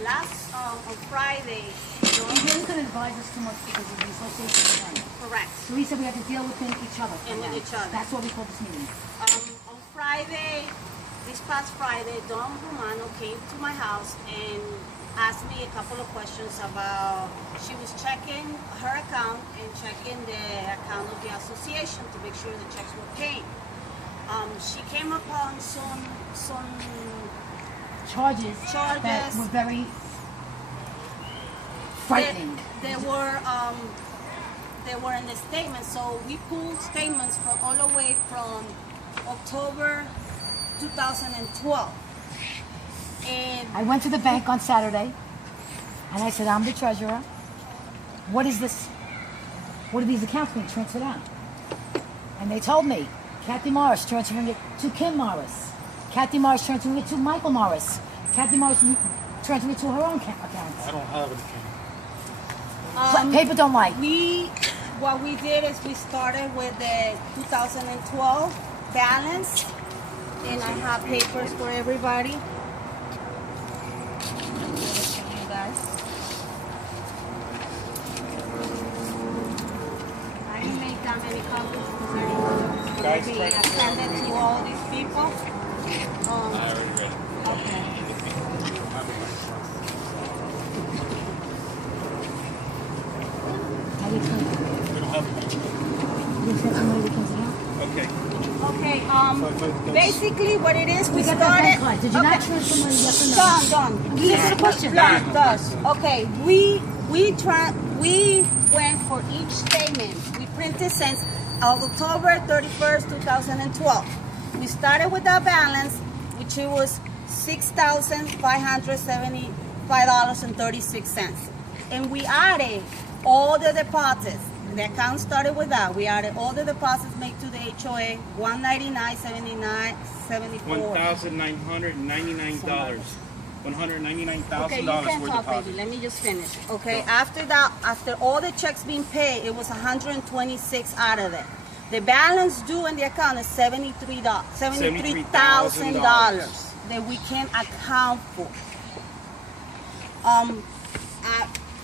On Friday. He really couldn't advise us too much because of the association of them. Correct. So he said we have to deal with each other. And with each other. That's what we called this meeting. On Friday, this past Friday, Dawn Romano came to my house and asked me a couple of questions about, she was checking her account and checking the account of the association to make sure the checks were paid. She came upon some charges that were very frightening. They were in the statement, so we pulled statements from all the way from October 2012. And I went to the bank on Saturday and I said, I'm the treasurer. What is this? What are these accounts being transferred out? And they told me, Kathy Morris transferring it to Kim Morris. Kathy Morris transferring it to Michael Morris. Kathy Morris transferring it to her own account. I don't have an account. Paper don't like. What we did is we started with the 2012 balance, and I have papers for everybody. You guys. I didn't make that many copies because I didn't know it was going to be extended to all these people. I already read it. Okay. We don't have Okay, basically what it is, we got started... that bank card. Did you not transfer money? Yes or no? Done. You answered the question. Does. Okay, we went for each statement. We printed since October 31st, 2012. We started with that balance, which it was $6,575.36. And we added all the deposits. The account started with that. We added all the deposits made to the HOA, $199.79, $74. $1,999. $199,000 Okay, you can worth talk, of baby. deposit. Let me just finish. Okay, after that, after all the checks being paid, it was $126 out of it. The balance due in the account is $73,000 that we can account for.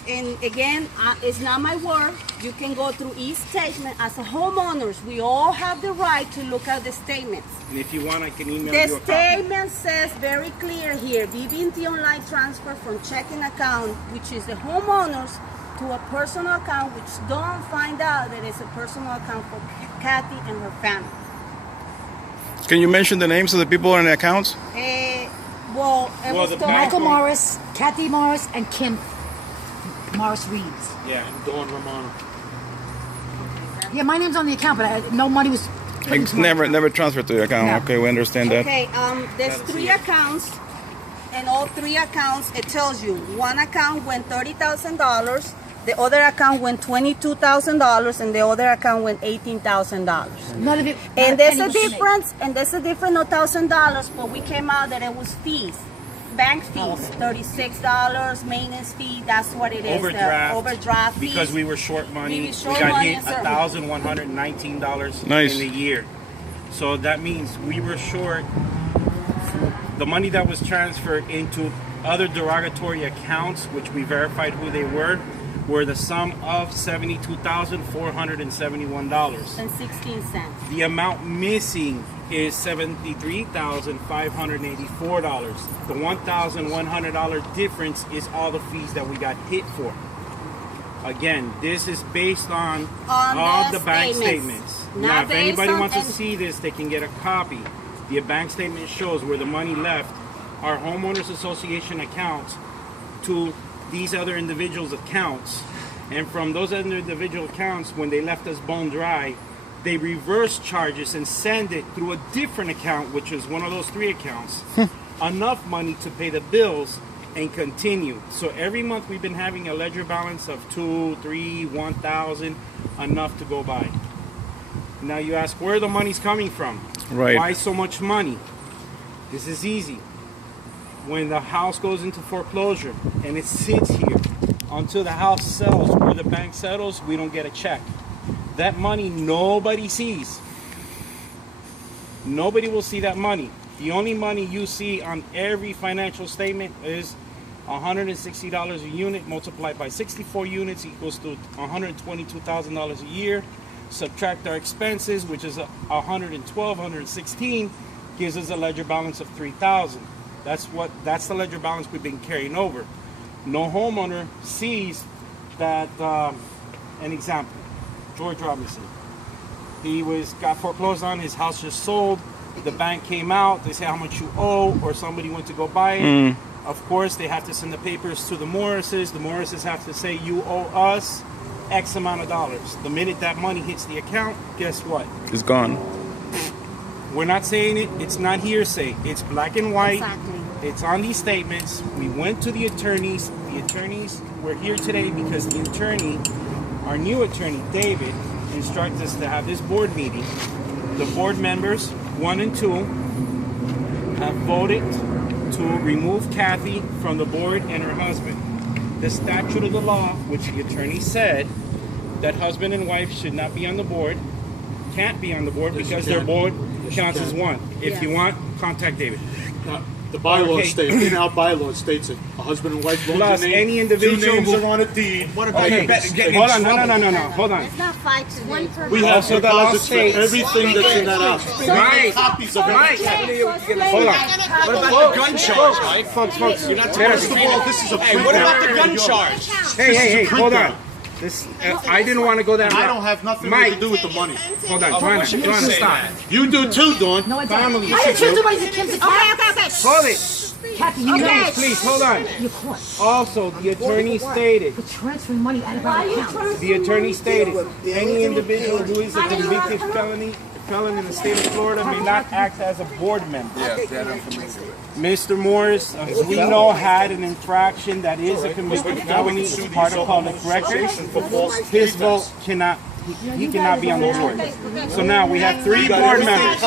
And again, it's not my word. You can go through each statement. As a homeowners, we all have the right to look at the statements. And if you want, I can email The you a copy. statement says very clear here, BB&T online transfer from checking account, which is the homeowners, to a personal account, which don't find out that it's a personal account for Kathy and her family. Can you mention the names of the people in the accounts? Well, the Michael Morris, Kathy Morris, and Kim Morris Reeves. Yeah, and Dawn Romano. Yeah, my name's on the account, but no money was put It's into my account. never transferred to your account. No. Okay, we understand that. Okay, there's three accounts, and all three accounts, it tells you, one account went $30,000, the other account went $22,000, and the other account went $18,000. None of it. And there's a was to me. difference, no $1,000, but we came out that it was fees. Bank fees, $36, maintenance fee, that's what it is. Overdraft. The overdraft fees. Because we were short money. We were short we got money, hit sir. $1,119 Nice. in a year. So that means we were short. The money that was transferred into other derogatory accounts, which we verified who they were the sum of $72,471. And 16 cents. The amount missing is $73,584. The $1,100 difference is all the fees that we got hit for. Again, this is based on all the bank statements. Now, if anybody wants to see this, they can get a copy. The bank statement shows where the money left our homeowners association accounts to these other individuals' accounts, and from those other individual accounts, when they left us bone dry, they reverse charges and send it through a different account, which is one of those three accounts, enough money to pay the bills and continue. So every month we've been having a ledger balance of $2,000, $3,000, $1,000, enough to go by. Now you ask where the money's coming from. Right. Why so much money? This is easy. When the house goes into foreclosure and it sits here until the house sells or the bank settles, we don't get a check. That money nobody sees. Nobody will see that money. The only money you see on every financial statement is $160 a unit multiplied by 64 units equals to $122,000 a year. Subtract our expenses, which is 116, gives us a ledger balance of $3,000. That's the ledger balance we've been carrying over. No homeowner sees that. An example, George Robinson. He got foreclosed on. His house just sold. The bank came out. They say how much you owe, or somebody went to go buy it. Of course, they have to send the papers to the Morrises. The Morrises have to say you owe us X amount of dollars. The minute that money hits the account, guess what? It's gone. We're not saying it. It's not hearsay. It's black and white. Exactly. It's on these statements. We went to the attorneys. The attorneys were here today because the attorney, our new attorney, David, instructed us to have this board meeting. The board members, 1 and 2, have voted to remove Kathy from the board and her husband. The statute of the law, which the attorney said that husband and wife should not be on the board, can't be on the board because their board counts as one. If you want, contact David. Now, the bylaw states, in our bylaw states it, a husband and wife both Plus name, any individual 2 names who- are on a deed. What about Okay, you getting hold in on, trouble? no, hold on. Let's not fight today. We have Also, the law deposits for states- everything that's in that house. We have Mike, copies of Mike, everything. hold on. What about the gun charge, Mike? Folks, you're not First of all, this is a Hey, what about the gun printout. charge? Hey, a hold printout. on. This, I didn't want to go that route. I don't have nothing Mike, to do with the money. hold on, Of course you Joanna, can say stop. that. You do too, Dawn. No, I don't. Family I didn't issue. choose somebody's a Kim's account. Hold it. Kathy, you know Please, hold on. you're caught. Also, the attorney stated, For transferring money out of our account. the attorney stated, any individual who is a convicted felon in the state of Florida may not act as a board member. Mr. Morris, as we know, had an infraction that is a convicted felony, it's part of public record. His vote cannot, he cannot be on the board. So now we have 3 board members.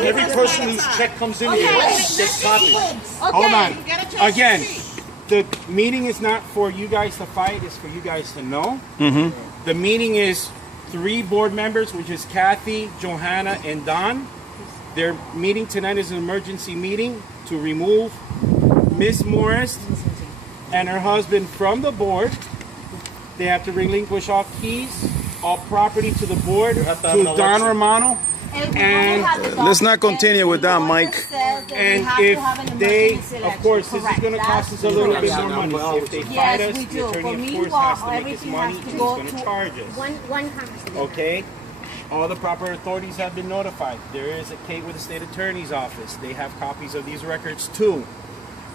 Every person whose check comes in here gets copies. Hold on. Again, the meeting is not for you guys to fight, it's for you guys to know. The meeting is 3 board members, which is Kathy, Johanna, and Don. Their meeting tonight is an emergency meeting to remove Miss Morris and her husband from the board. They have to relinquish all keys, all property to the board, to have to have an Don election. Romano. And let's not continue with that, Mike. And if they, of course, this is going to cost us a little bit more money. If they fight Yes, us, we the do. attorney, But of course, meanwhile, has to make his everything money has and to he's go going to to charge us. One conversation. Okay? All the proper authorities have been notified. There is a case with the state attorney's office. They have copies of these records too.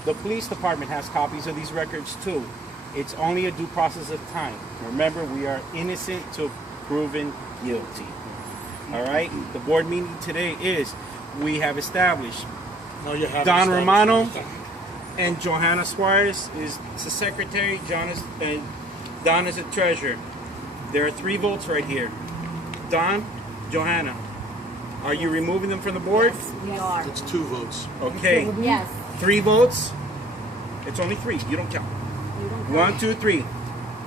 The police department has copies of these records too. It's only a due process of time. Remember, we are innocent till proven guilty. All right? The board meeting today is, we have established No, you haven't. Don established Romano anything. and Johanna Suarez is the secretary. And Don is the treasurer. There are 3 votes right here. Don, Johanna, are you removing them from the board? We are. It's 2 votes. Okay, Yes. 3 votes. It's only 3. You don't count. 1, 2, 3.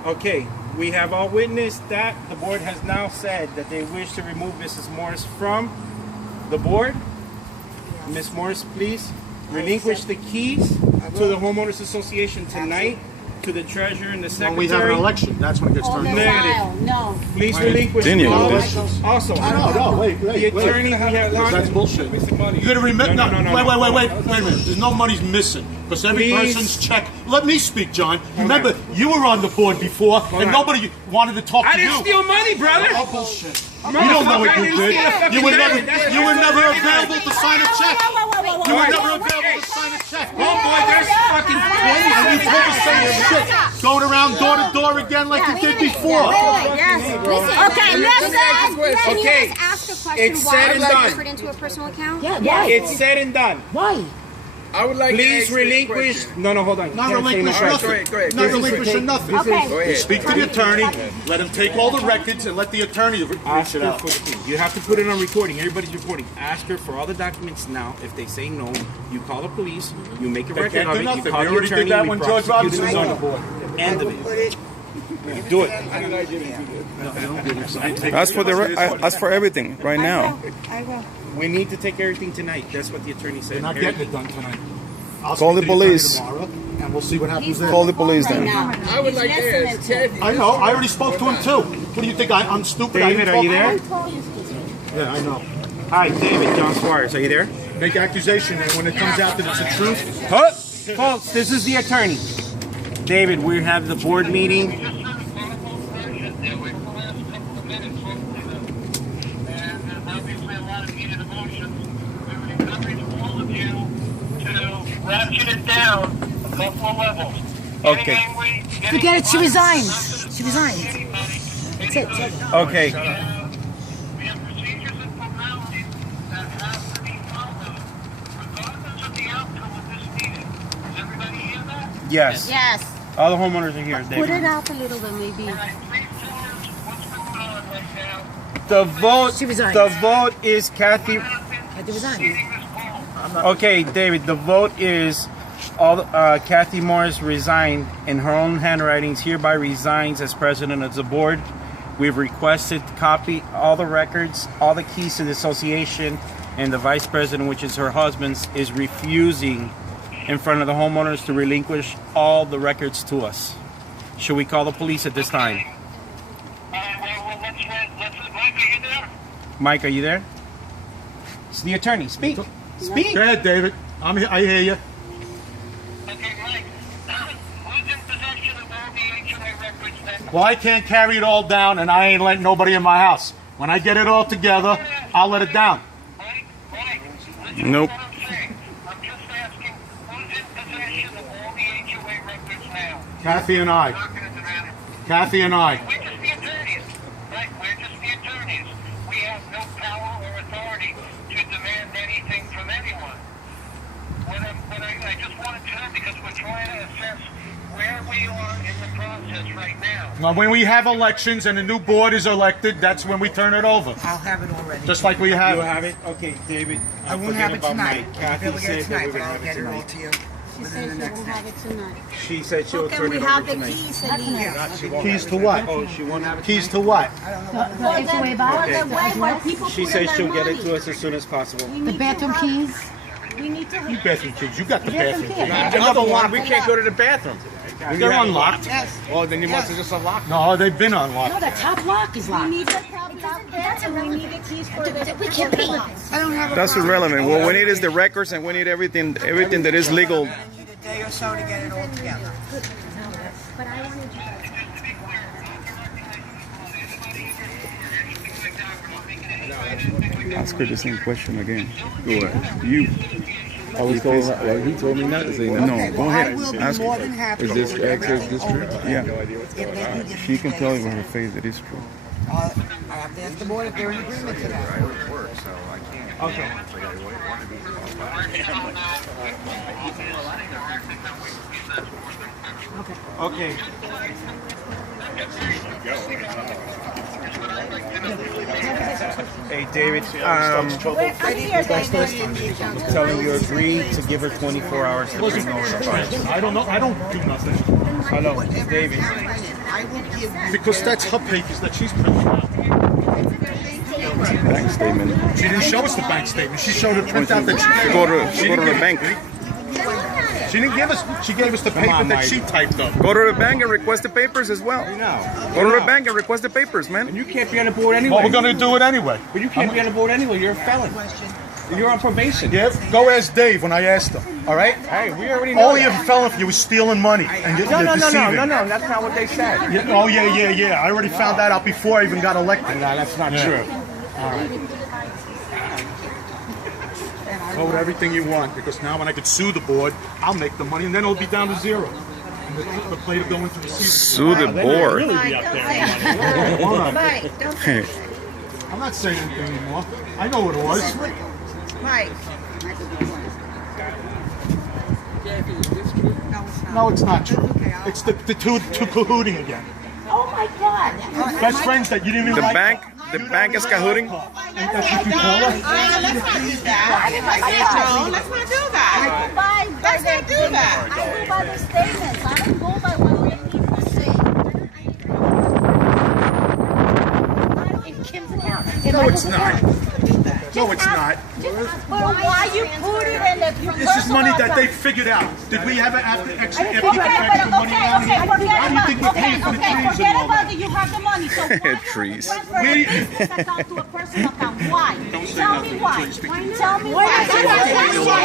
Okay, we have all witnessed that the board has now said that they wish to remove Mrs. Morris from the board. Ms. Morris, please relinquish the keys to the homeowners association tonight, to the treasurer and the When secretary. we have an election, that's when it gets All turned the in. while, no. Please relinquish Continue all with this. this. Also, No, wait, the attorney we have That's bullshit. You gotta remember, No, wait a minute. There's no money's missing. Because every Please. person's check. Let me speak, John. Remember, you were on the board before, and on. nobody wanted to talk I to you. didn't steal money, brother. Oh, bullshit. You don't know what you did. You were never available to sign a check. You were never available to sign a check. Homeboy, there's fucking And you pulled the same shit, going around door to door again like you did before. Okay, listen. Okay. Can you ask a question It's why said and it was done. transferred into a personal account? Yeah, why? It's said and done. Why? I would like Please to ask you a relinquish. question. No, hold on. You Not can't say relinquish no. nothing. Go ahead. Not relinquishing nothing. Okay. Go ahead. Speak to the attorney, let him take all the records, and let the attorney reach Ask it her out. for the thing. You have to put it on recording. Everybody's recording. Ask her for all the documents now. If they say no, you call the police. You make a They record can't of do it. nothing. You call We the already did attorney. that We when George prosecute Robinson it was on the on board. End of it. Do it. Ask for everything right now. We need to take everything tonight. That's what the attorney said. You're not getting it done tonight. I'll Call speak the to attorney police. tomorrow, and and we'll see what happens there. Call the police Right then. now. I would like to He's ask listening to I know. I already spoke to him too. What do you think? I'm stupid. I David, didn't are you talk there? to him? Yeah, I know. Hi, David, John Suarez, are you there? Make accusation, and when it comes out that it's the truth, Huh? Folks, this is the attorney. David, we have the board meeting. Ratchet it down a couple of levels. Okay. Getting angry, getting Forget it. She violent, resigns. She resigns. That's it. Okay. We have procedures and formalities that have to be followed, regardless of the outcome of this meeting. Does everybody hear that? Yes. Yes. All the homeowners are here, Put it David. out a little bit, maybe. All right, please tell us what's going on right now. The vote. She resigns. The vote is Kathy. Kathy resigns. Proceeding this call. Okay, David. The vote is Kathy Morris resigned in her own handwritings. Hereby resigns as president of the board. We've requested copy all the records, all the keys to the association, and the vice president, which is her husband's, is refusing in front of the homeowners to relinquish all the records to us. Should we call the police at this time? Well, let's Mike, are you there? Mike, are you there? It's the attorney. Speak. Speak. go ahead, David. I'm here. I hear you. Okay, Mike. Who's in possession of all the HOA records then? Well, I can't carry it all down, and I ain't letting nobody in my house. When I get it all together, I'll let it down. Mike, listen Nope. to what I'm saying. I'm just asking who's in possession of all the HOA records now? Kathy and I. Talking to the manager. Kathy and I. We're just the attorneys. Right, we're just the attorneys. We have no power or authority to demand anything from anyone. I just wanted to know because we're trying to assess where we are in the process right now. Now, when we have elections and a new board is elected, that's when we turn it over. I'll have it already. Just like we have. You have it? Okay, David. I won't have it tonight. Mike. I'll Kathy be able to get said it that tonight, we're but gonna I'll have it get it all tonight. to you She within said the she next won't day. have it tonight. She said she'll Can turn we it have over the tonight. keys, Celine? Keys to what? Oh, she won't have it. Keys to what? HOA box. For the way where people She put says in she'll their get it money. to us as soon as possible. We The need to bathroom have- keys. We need to You bathroom keys. You got the bathroom keys. Another one, we can't go to the bathroom. They're unlocked. Oh, then you must have just unlocked. No, they've been unlocked. No, the top lock is We locked. need the top lock there, and we need the keys for the. We can't pay. I don't have a That's problem. irrelevant. What we need is the records, and we need everything that is legal. I need a day or so to get it all together. But I wanted you guys. Ask her the same question again. You. I was told, well, he told me not to say No, nothing. go I ahead. will be Ask more her. than happy. Is this to access district? Yeah. If they can give She me can a tell day you or with her so. face that it's true. I have to ask the board if they're in agreement to that. Okay. Okay. Hey, David. Tell him you agreed to give her 24 hours to bring over the files. I don't know. I don't do nothing. Hello, it's David. I will give you. Because that's her papers that she's printing out. Bank statement. She didn't show us the bank statement. She showed a printout that she gave Go us. to the bank. She didn't give us. She gave us the paper on, that Mike. she typed up. Go to the bank and request the papers as well. Go to the bank and request the papers, man. You can't be on the board anyway. Well, we're gonna do it anyway. But you can't be on the board anyway. You're a felon. You're on probation. Yeah, go ask Dave when I asked him. All right? Hey, we already know. Only if a felon for you was stealing money and you're No, deceiving. that's not what they said. Yeah, oh yeah. I already found that out before I even got elected. No, that's not true. Vote everything you want because now when I could sue the board, I'll make the money and then it'll be down to zero. And the plate will go into the Sue the board. Really be up there. Hold on. Mike, don't Hey, I'm not saying anything anymore. I know what it was. Mike. No, it's not true. It's the two cahooting again. Oh my God. Best friends that you didn't even the like. bank is cahooting. Ain't that what you call her? Let's not do that. Let's not do that. Let's not do that. I go by the statements. I don't go by what they need to say. In Kim's account. No, it's not. No, it's not. But why you put it in the This is money that they figured out. Did we ever have to extra money around here? How do you think we're paying for the trees and Forget all about that? it. You have the money. So why Trees. transfer a business account to a personal account? Why? Tell me why. Tell me Why why. that's what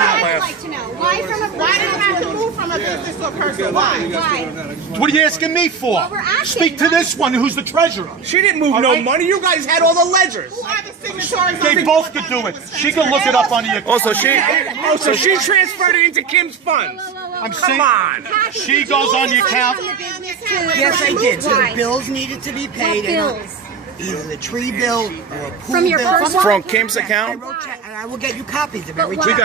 I'd like to know. Why did it have to move from a business to a personal? Why? What are you asking me for? we're asking, Speak to this one who's the treasurer. She didn't move no money. You guys had all the ledgers. Who are the signatories? They both could do it. She can look it up on the Also, she. Oh, so she transferred it into Kim's funds. I'm Come saying on. she goes on the account. Yes, I did. So the bills needed to be paid. Either the tree bill or a pool From your bill. personal From Kim's account? I wrote check, and I will get you copies of every why? check. We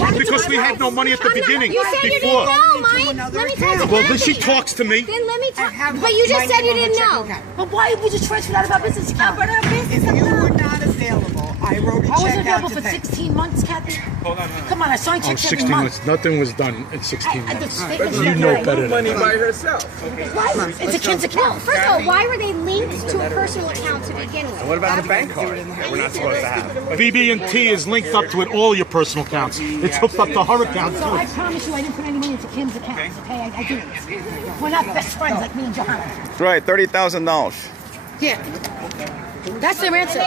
got because we had no money at the beginning. You said you didn't Before. know, Mike. Let me talk to Well, then she Kathy. talks to me. Then let me I talk. have But you just my said you name on didn't the check know. account. But why would you transfer it out of our business account? If you were not available, I wrote a I was check out available to for pay. 16 months, Kathy. Come on, I signed Oh, checks every 16 month. months. Nothing was done in 16 At the months. statements You that know day. better than that. By herself. Why? It's a kid's account. First of all, why were they linked to a personal account to begin with? What about the bank card that we're not supposed to have? BB&T is linked up to it, all your personal accounts. It's hooked up to her account So I too. promise you I didn't put any money into Kim's account. Okay, I didn't. We're not best friends like me and Johanna. Right, $30,000. Yeah. That's their answer.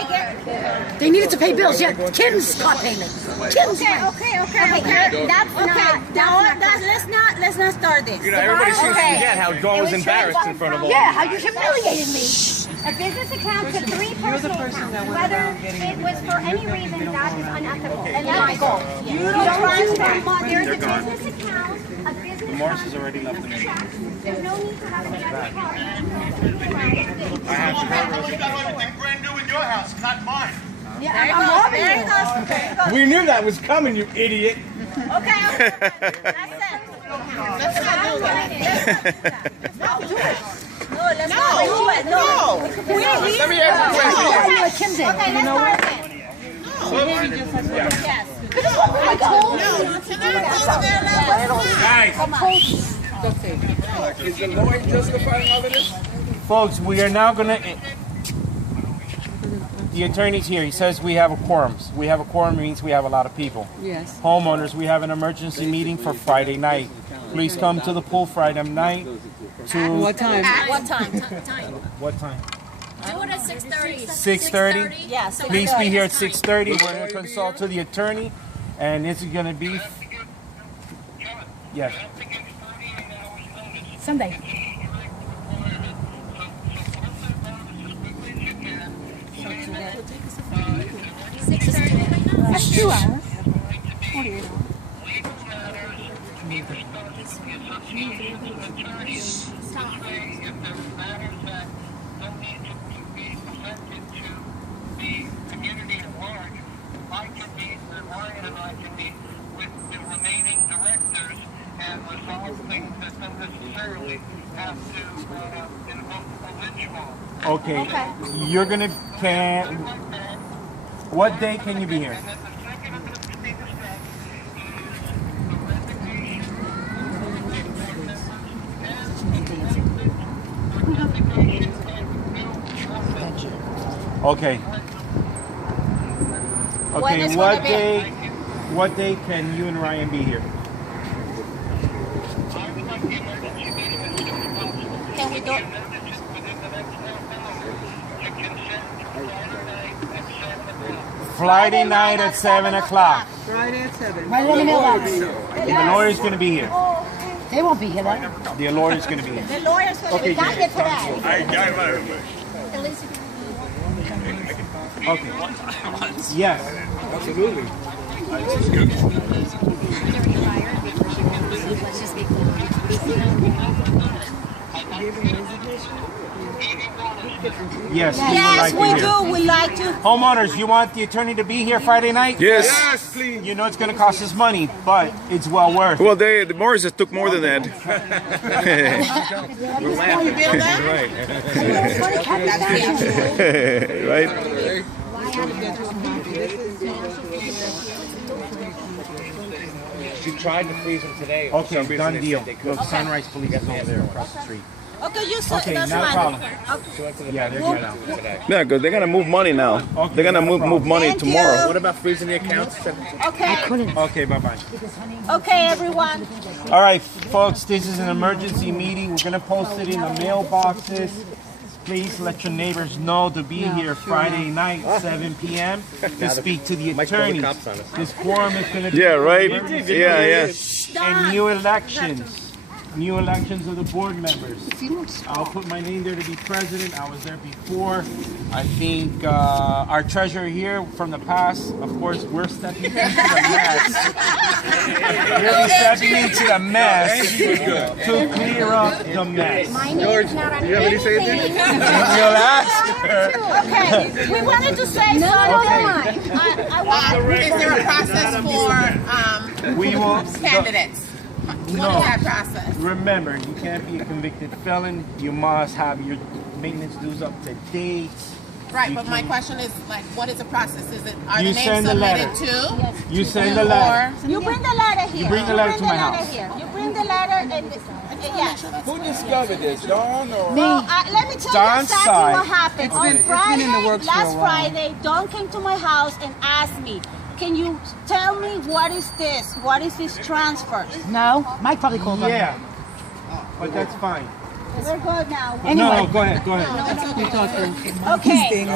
They needed to pay bills. Yeah, Kim's car payment. Kim's Okay. That's not. Let's not start this. You know, everybody seems to forget how Dawn was embarrassed in front of all Yeah, of how you humiliated me. A business account to three personal accounts. Whether it was for any reason, that is unethical. And that's goal. You don't transfer money. There's a business account. A business Morris account. has already left the meeting. There's no need to have any other card. You got everything brand new in your house, not mine. Yeah, I'm robbing you. We knew that was coming, you idiot. Okay. Let's not do that. No, let's not do it. No. Let me ask you a question. Why are you like Kim did? Okay, let's start it. Yes. Is the lawyer justifying all of this? Folks, we are now going to... The attorney's here. He says we have a quorum. We have a quorum means we have a lot of people. Yes. Homeowners, we have an emergency meeting for Friday night. Please come to the pool Friday night. What time? What time? What time? Do it at 6:30. 6:30? Yes. Please be here at 6:30. We're going to consult to the attorney, and this is going to be... Yes. Sunday. That's 2 hours. 48 hours. I can meet, and Ryan and I can meet with the remaining directors and resolve things that don't necessarily have to invoke religion. Okay. You're going to... What day can you be here? Okay. Okay, what day can you and Ryan be here? Can we do? Friday night at 7 o'clock. Friday at 7. Right in the mailbox. The lawyer's going to be here. They won't be here then. The lawyer's going to be here. The lawyer's going to Okay, be got it today. Okay. Yes. Absolutely. Yes, Yes, we would like we to hear. do. We like to. Homeowners, you want the attorney to be here Friday night? Yes. Yes, please. You know it's going to cost us money, but it's well worth it. Well, the Morrises took more than that. Right? She tried to freeze him today. Okay, done deal. Look, Sunrise Police is over there across the street. Okay, you said Okay, that's no fine. problem. Okay. Yeah, they're good now. Yeah, because they're gonna move money now. Okay, They're gonna no problem. move money Thank tomorrow. you. What about freezing the accounts? Okay. Okay, bye-bye. Okay, everyone. All right, folks, this is an emergency meeting. We're going to post it in the mailboxes. Please let your neighbors know to be here Friday night, 7 p.m. to speak to the attorneys. This quorum is going to be Yeah, right? emergency Yeah. and new elections. New elections of the board members. I'll put my name there to be president. I was there before. I think our treasurer here from the past, of course, we're stepping into the mess. We're stepping into the mess to clear up the mess. My name's not on anything. You'll ask her. Okay, we wanted to say No, something. no, Is there a process for We will. candidates? What is that process? Remember, you can't be a convicted felon. You must have your maintenance dues up to date. Right, but my question is, like, what is the process? Is it, are You the names send the submitted letter. to? You send the letter. You bring the letter here. You bring the letter to my house. Here. You bring the letter and yes. Who discovered this, Dawn or? Well, let me tell Don's you exactly side. what happened. On been in Friday, the works for a last while. Friday, Don came to my house and asked me, "Can you tell me what is this? What is this transfer?" No, Mike probably called them. Yeah, but that's fine. We're good now. No, go ahead. Okay.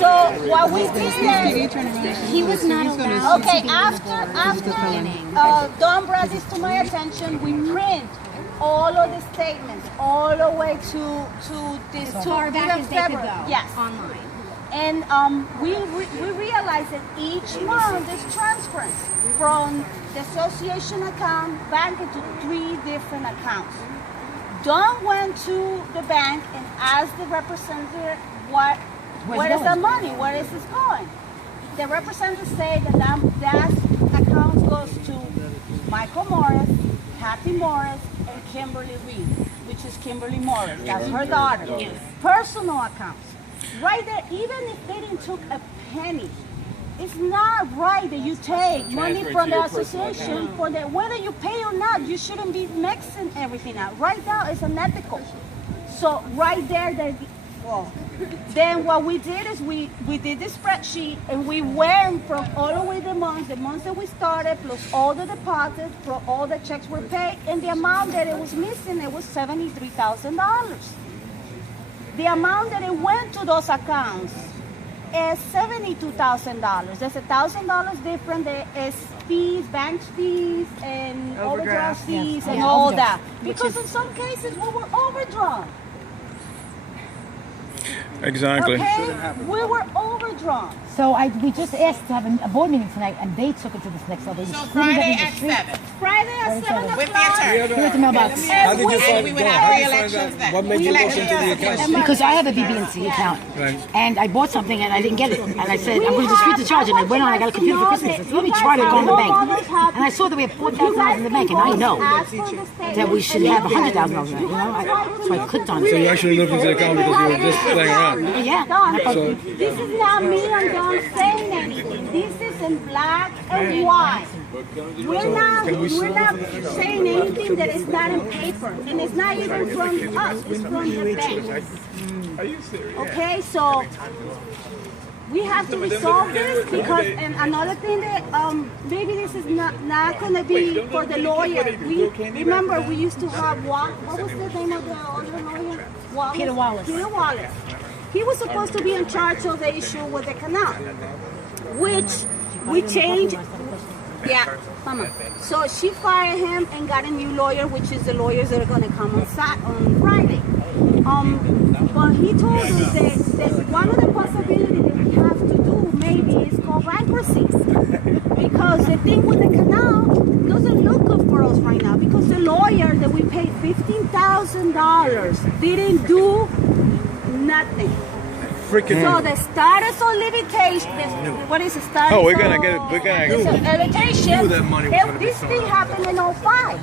So what we did, He was not allowed. okay, after Don brought this to my attention, we print all of the statements all the way to this As far back even as they could February. go. Yes. Online. And we realized that each month is transference from the association account back into 3 different accounts. Don went to the bank and asked the representative where is the money? Where is this going? The representative said that account goes to Michael Morris, Kathy Morris, and Kimberly Reed, which is Kimberly Morris. That's her daughter. Personal accounts. Right there, even if they didn't took a penny, it's not right that you take money from the association for that. Whether you pay or not, you shouldn't be mixing everything out. Right now, it's unethical. So right there, then what we did is we did the spreadsheet and we went from all the way the months that we started, plus all the deposits, plus all the checks were paid, and the amount that it was missing, it was $73,000. The amount that it went to those accounts is $72,000. There's $1,000 different. There is fees, bank fees, and overdraft fees, and all that. Because in some cases we were overdrawn. Exactly. Okay, we were overdrawn. So we just asked to have a board meeting tonight, and they took it to this next level. So Friday at 7. Friday at 7 o'clock. With the attorney. Here at the mailbox. How did you And we would have re-elections then. What made you look into the account? Because I have a BB&C account, and I bought something and I didn't get it, and I said I'm going to dispute the charge, and I went on. I got a computer for Christmas. I said, let me try to go in the bank, and I saw that we have $4,000 in the bank, and I know that we should have $100,000 in the bank. You know, so I clicked on it. So you actually looked into the account because you were just playing around. Yeah. This is not me and Don saying anything. This is in black and white. We're not saying anything that is not in paper, and it's not even from us. It's from the bank. Are you serious? Okay, so we have to resolve this because, and another thing that maybe this is not going to be for the lawyer. Remember we used to have what was the name of the other lawyer? Wallace? Peter Wallace. Peter Wallace. He was supposed to be in charge of the issue with the canal, which we changed. Yeah, mama. So she fired him and got a new lawyer, which is the lawyers that are going to come on Friday. But he told us that one of the possibilities that we have to do maybe is called bankruptcy. Because the thing with the canal doesn't look good for us right now because the lawyer that we paid $15,000 didn't do nothing. So the status of limitation, what is the status? Oh, we're gonna get it. We're gonna limitation. that money was gonna be This thing happened in 2005.